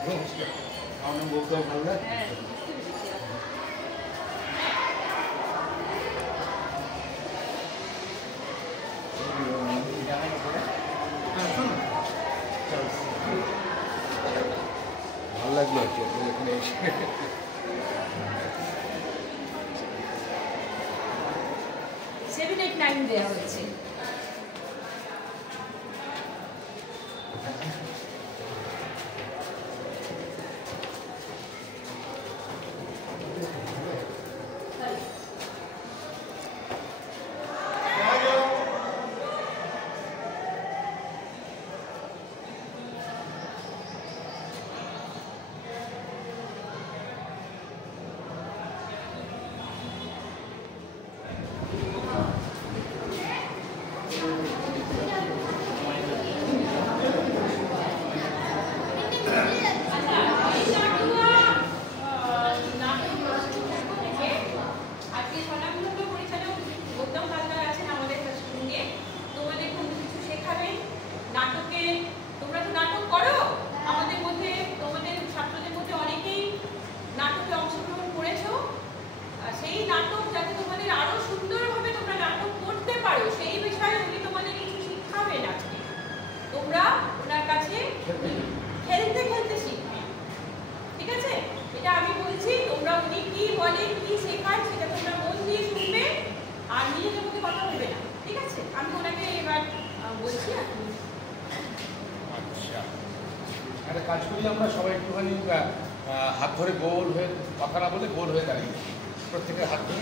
আমার বলতেও ভালো লাগে। ভালো লাগলো আর কি এখানে এসে। 7, 8, 9 দেওয়া হয়েছে। খেলতে খেলতে শিখবে, ঠিক আছে? এটা আমি বলছি, তোমরা উনি কি বলেন কি শেখান সেটা তোমরা মন দিয়ে শুনবে আর নিজেদের মধ্যে কথা বলবে না, ঠিক আছে? আমি ওনাকে এবার বলছি। আচ্ছা, একটা কাজ করি আমরা সবাই একটুখানি হাত ধরে গোল হয়ে, কথা না বলে গোল হয়ে দাঁড়িয়ে প্রত্যেকের হাত ধরে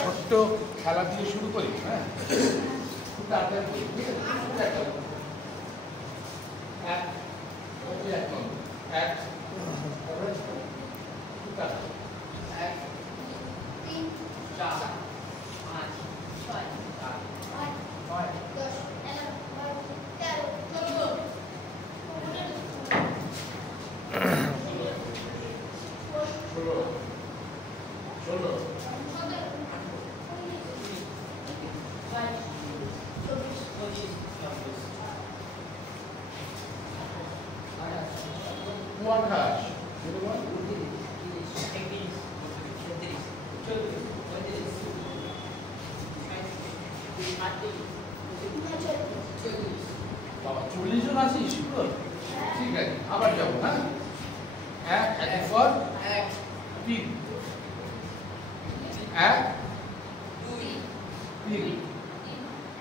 ছোট্ট খেলা দিয়ে শুরু করি। হ্যাঁ, খুব তাড়াতাড়ি করি, ঠিক আছে? বাবা 40 জন আছিস? ঠিক আছে, আবার যাবো। হ্যাঁ, এক পর এক, 3, 1, 2, 3,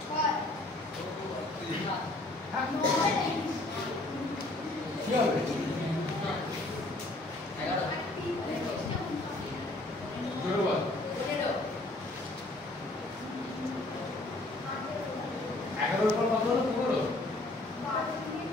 4, কি হবে? 11 পর কত হলো? 15।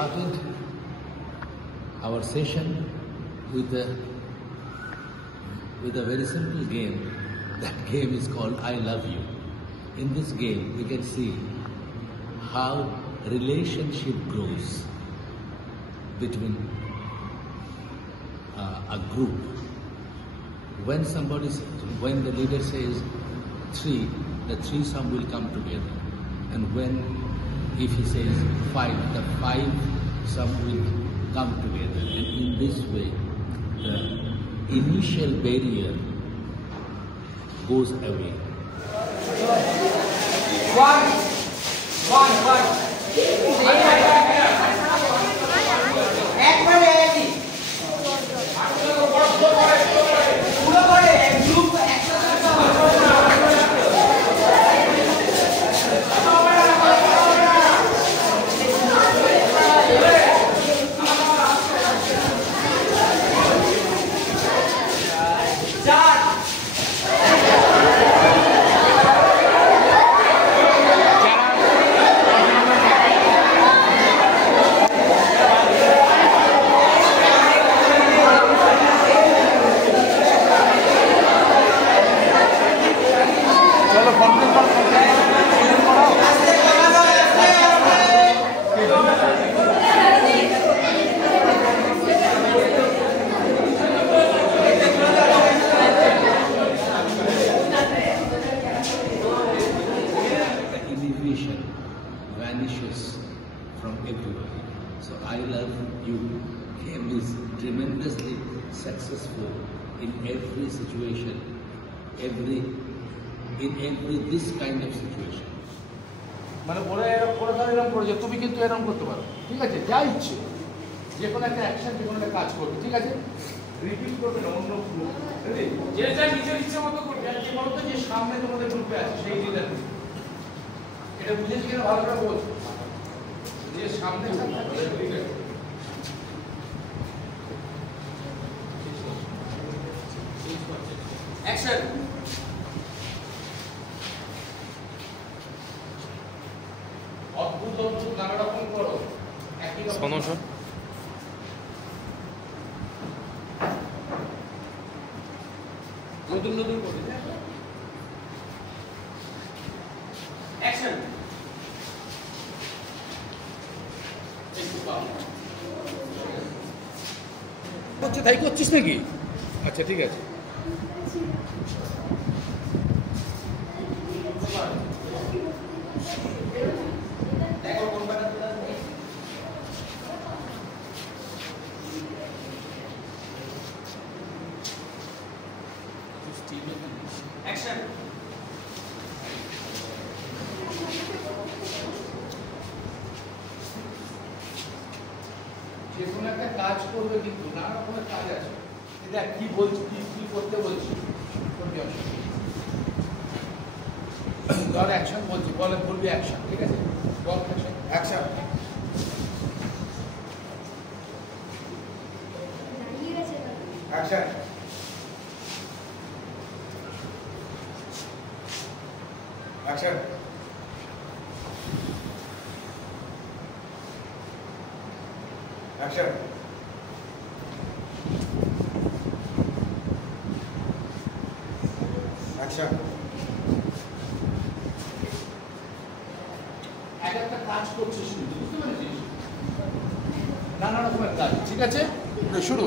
Started our session with a very simple game. That game is called I Love You. In this game, we can see how relationship grows between a group. When the leader says 3, the 3 sum will come together, and if he says 5, the 5 sum will come together, and in this way the initial barrier goes away. 4 school, in every situation, in every this kind of situation. মানে ওরা এরকম করেছে, তুমি কিন্তু এরকম করতে পারো, ঠিক আছে? যা ইচ্ছে, যে কোনো একটা অ্যাকশন, যে কোনো একটা কাজ করবে, ঠিক আছে? রিপিট করবে না অন্য গ্রুপ, যে যা নিজের ইচ্ছে মতো করবে। আর কি বলতো, যে সামনে তোমাদের গ্রুপে আছে সেই লিডার, এটা বুঝেছি কিনা ভালো করে বল। যে সামনে থাকবে সেই লিডার। অ্যাকশন। অদ্ভুত অদ্ভুত নানা রকম করো, একই রকম সমস্যা। নতুন নতুন করবে। অ্যাকশন। হচ্ছে তাই করছিস নাকি? আচ্ছা ঠিক আছে। অ্যাকশন। যে কোনো একটা কাজ করবে, কিন্তু নানা রকমের কাজ আছে। এটা কি বলছি, কি করতে বলছি, ধর অ্যাকশন বলছি, বলে বলবি অ্যাকশন, ঠিক আছে? বল action. Action. Action. Action. Action. Action. এক একটা কাজ করছিস, বুঝতে পেরেছিস? নানা রকমের কাজ, ঠিক আছে? শুরু।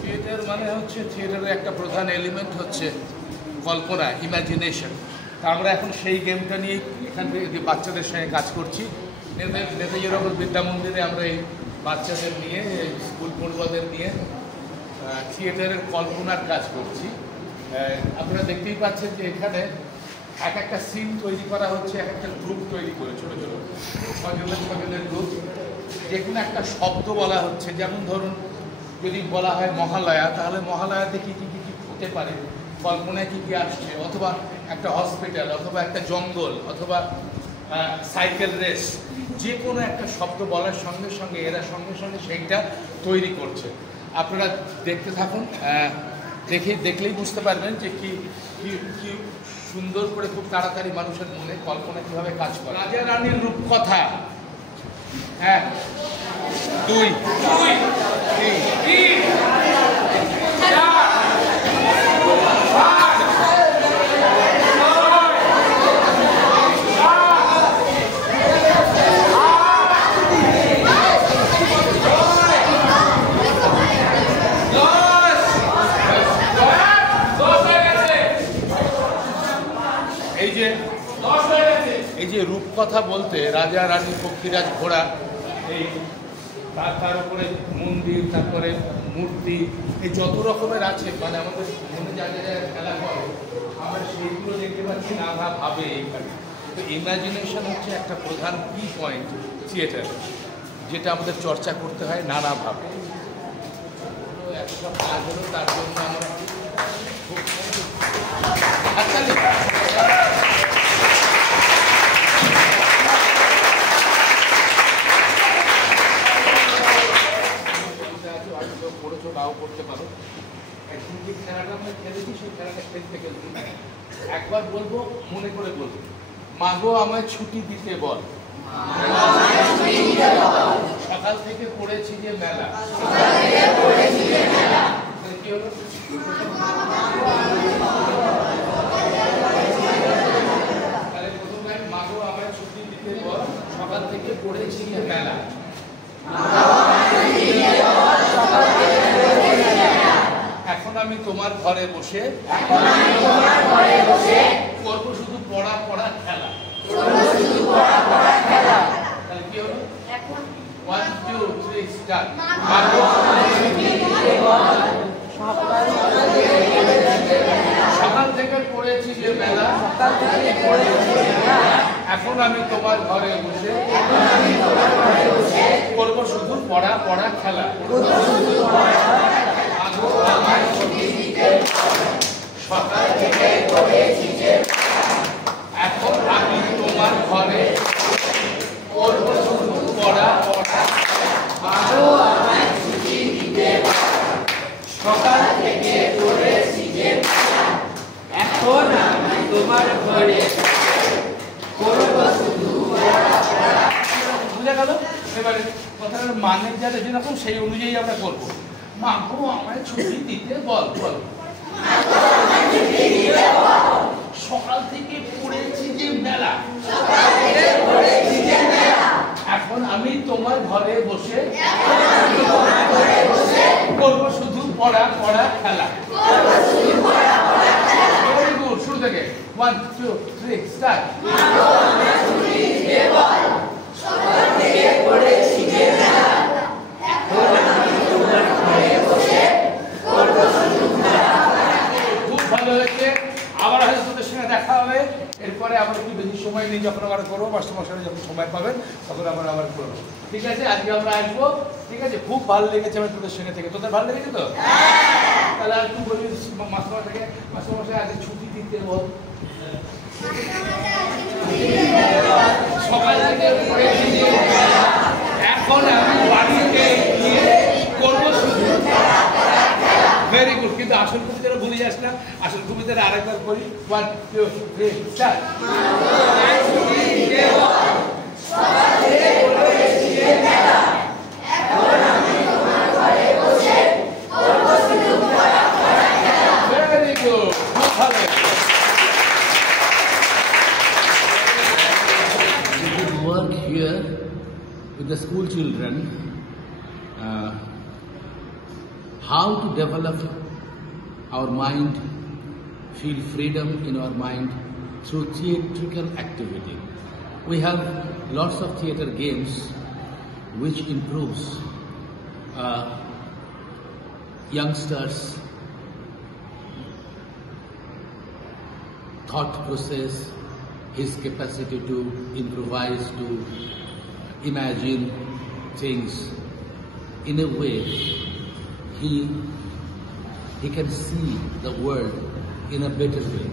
থিয়েটার মানে হচ্ছে, থিয়েটারের একটা প্রধান এলিমেন্ট হচ্ছে কল্পনা, ইমাজিনেশন। তা আমরা এখন সেই গেমটা নিয়ে এখান থেকে বাচ্চাদের সঙ্গে কাজ করছি। নেতাজি নগর বিদ্যা মন্দিরে আমরা এই বাচ্চাদের নিয়ে, স্কুল পড়ুয়াদের নিয়ে থিয়েটারের কল্পনার কাজ করছি। আপনারা দেখতেই পাচ্ছেন যে এখানে এক একটা সিন তৈরি করা হচ্ছে, এক একটা গ্রুপ তৈরি করে, ছোটো ছোটো ছজনের গ্রুপ। যে কোনো একটা শব্দ বলা হচ্ছে, যেমন ধরুন যদি বলা হয় মহালয়া, তাহলে মহালয়াতে কী কী কী কী হতে পারে, কল্পনায় কী কী আসছে, অথবা একটা হসপিটাল, অথবা একটা জঙ্গল, অথবা সাইকেল রেস, যে কোনো একটা শব্দ বলার সঙ্গে সঙ্গে এরা সঙ্গে সঙ্গে সেইটা তৈরি করছে। আপনারা দেখতে থাকুন, দেখলেই বুঝতে পারবেন যে কি কি কি সুন্দর করে, খুব তাড়াতাড়ি মানুষের মনে কল্পনা কীভাবে কাজ করে। রাজা রানীর রূপকথা। 1 2 3 এই যে রূপকথা বলতে রাজা রানী পক্ষীরাজ ঘোড়া, এই তার উপরে মন্দির, তারপরে মূর্তি, এই যত রকমের আছে, মানে আমাদের মনে জায়গায় জায়গায় খেলা করে, আমরা সেইগুলো দেখতে পাচ্ছি নানা ভাবে এইখানে। তো ইমাজিনেশন হচ্ছে একটা প্রধান কি পয়েন্ট থিয়েটার, যেটা আমাদের চর্চা করতে হয় নানাভাবে। একটা কাজ হলো, তার জন্য আমরা আচ্ছা পড়েছো, নাও করতে পারো। এখন যে খেলাটা আমরা খেলেছি, সেই খেলাটা খেলতে খেলতে একবার বলবো, মনে করে বলবো, মাগো আমায় ছুটি দিতে বল, সকাল থেকে পড়েছি যে মেলা। কি হলো? তাহলে প্রথম লাইন, মাগো আমায় ছুটি দিতে বল, সকাল থেকে পড়েছি যে মেলা। এখন আমি তোমার ঘরে বসে করবো শুধু পড়া পড়া খেলা। তাহলে কি হলো? 1 2 3 স্টার্ট। সকাল থেকে পড়েছি যে মেলা, এখন আমি তোমার ঘরে বসে করবো শুধু পড়া পড়া খেলা। সকাল থেকে পড়েছি যে এখন আমি তোমার ঘরে করবো শুধু পড়া পড়া। সকাল থেকে পড়েছি যে এখন আমি তোমার ঘরে করবো শুধু পড়া পড়া। বুঝা গেল? এবারে কথাটার মানে যাদের যেরকম সেই অনুযায়ী আমরা করবো। মা গো আমায় ছুটি দিতে বল বল। সকাল থেকে পড়েছি যে মেলা, এখন আমি তোমার ঘরে বসে করবো শুধু পড়া পড়া খেলা। শুরু থেকে 1 2 3 স্টার্ট। খুব ভালো হয়েছে। আবার হয়তো তোদের সঙ্গে দেখা হবে, এরপরে আবার একটু বেশি সময় নিয়ে যখন আবার করবো, মাস্টারমশাই যখন সময় পাবেন তখন আমরা আবার করবো। ঠিক আছে, আজকে আমরা আসবো। ঠিক আছে, খুব ভালো লেগেছে আমার তোদের সঙ্গে থেকে। তোদের ভালো লেগেছে তো? তাহলে আর তুই বলবি মাস্টারমশাইকে, মাস্টারমশাই আজকে ছুটি দিতে বল। সকাল থেকে পড়েছি যে এখন আমি বাড়িতে গিয়ে করবো শুধু। ভেরি গুড, কিন্তু আসল কবিতাটা ভুলে যাস না। আসল কবিতাটা আরেকবার করি। 1 2 3 স্টার্ট। ভেরি গুড, খুব ভালো। Work here with the school children, how to develop our mind, feel freedom in our mind through theatrical activity. We have lots of theater games which improves youngsters' thought process, his capacity to improvise, to imagine things in a way he can see the world in a better way.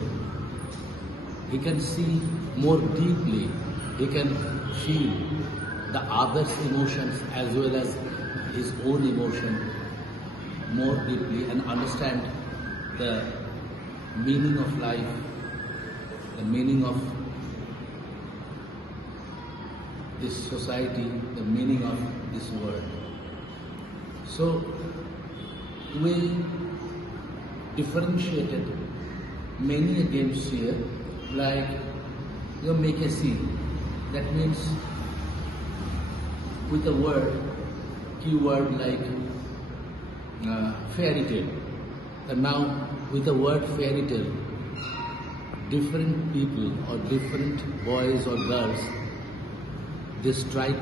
He can see more deeply. He can feel the others' emotions as well as his own emotion more deeply and understand the meaning of life, the meaning of this society, the meaning of this world. So we differentiated many games here, like you make a scene. That means with a word, keyword like fairy tale. And now with the word fairy tale, different people or different boys or girls, they strike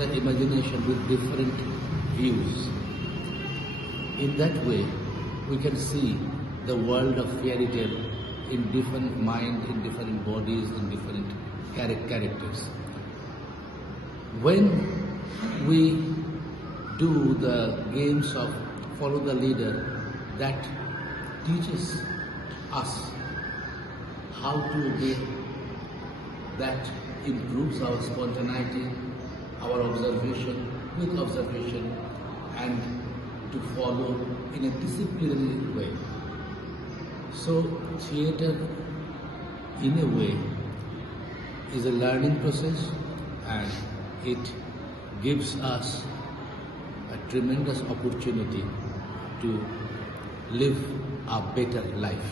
the imagination with different views. In that way, we can see the world of fairy tale in different mind, in different bodies, in different characters. When we do the games of follow the leader, that teaches us how to obey, that improves our spontaneity, our observation, and to follow in a disciplinary way. So theatre, in a way, is a learning process, and it gives us a tremendous opportunity to live a better life.